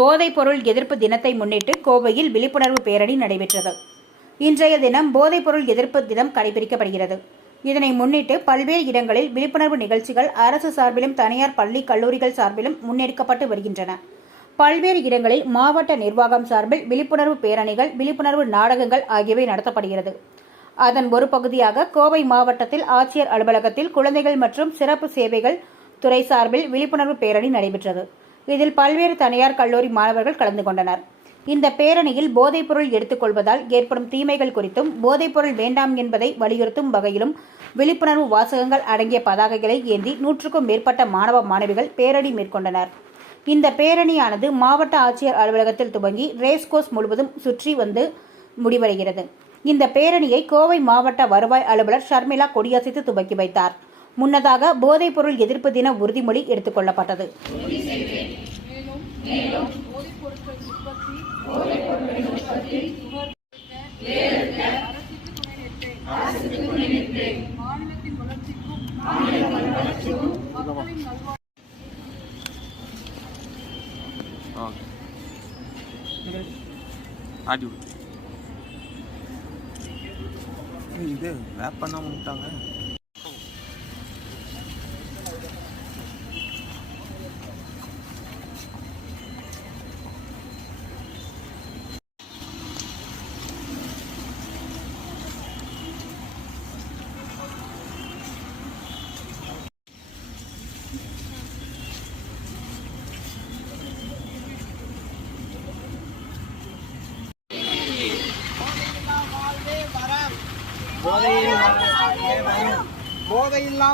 போதைப்பொருள் எதிர்ப்பு தினத்தை முன்னிட்டு கோவையில் விழிப்புணர்வு பேரணி நடைபெற்றது. இன்றைய தினம் போதைப்பொருள் எதிர்ப்பு தினம் கடைபிடிக்கப்படுகிறது. இதனை முன்னிட்டு பல்வேறு இடங்களில் விழிப்புணர்வு நிகழ்ச்சிகள் அரசு சார்பிலும் தனியார் பள்ளி கல்லூரிகள் சார்பிலும் முன்னெடுக்கப்பட்டு வருகின்றன. பல்வேறு இடங்களில் மாவட்ட நிர்வாகம் சார்பில் விழிப்புணர்வு பேரணிகள், விழிப்புணர்வு நாடகங்கள் ஆகியவை நடத்தப்படுகிறது. அதன் ஒரு பகுதியாக கோவை மாவட்டத்தில் ஆட்சியர் அலுவலகத்தில் குழந்தைகள் மற்றும் சிறப்பு சேவைகள் துறை சார்பில் விழிப்புணர்வு பேரணி நடைபெற்றது. இதில் பல்வேறு தனியார் கல்லூரி மாணவர்கள் கலந்து கொண்டனர். இந்த பேரணியில் போதைப்பொருள் எடுத்துக் கொள்வதால் ஏற்படும் தீமைகள் குறித்தும், போதைப்பொருள் வேண்டாம் என்பதை வலியுறுத்தும் வகையிலும் விழிப்புணர்வு வாசகங்கள் அடங்கிய பதாகைகளை ஏந்தி 100க்கும் மேற்பட்ட மாணவ மாணவிகள் பேரணி மேற்கொண்டனர். இந்த பேரணியானது மாவட்ட ஆட்சியர் அலுவலகத்தில் துவங்கி ரேஸ்கோர்ஸ் முழுவதும் சுற்றி வந்து முடிவடைகிறது. இந்த பேரணியை கோவை மாவட்ட வருவாய் அலுவலர் ஷர்மிளா கொடியசைத்து துவக்கி வைத்தார். முன்னதாக போதைப்பொருள் எதிர்ப்பு தின உறுதிமொழி எடுத்துக் கொள்ளப்பட்டது. இது ரேப் பண்ணாம விட்டாங்க. போதையில்லா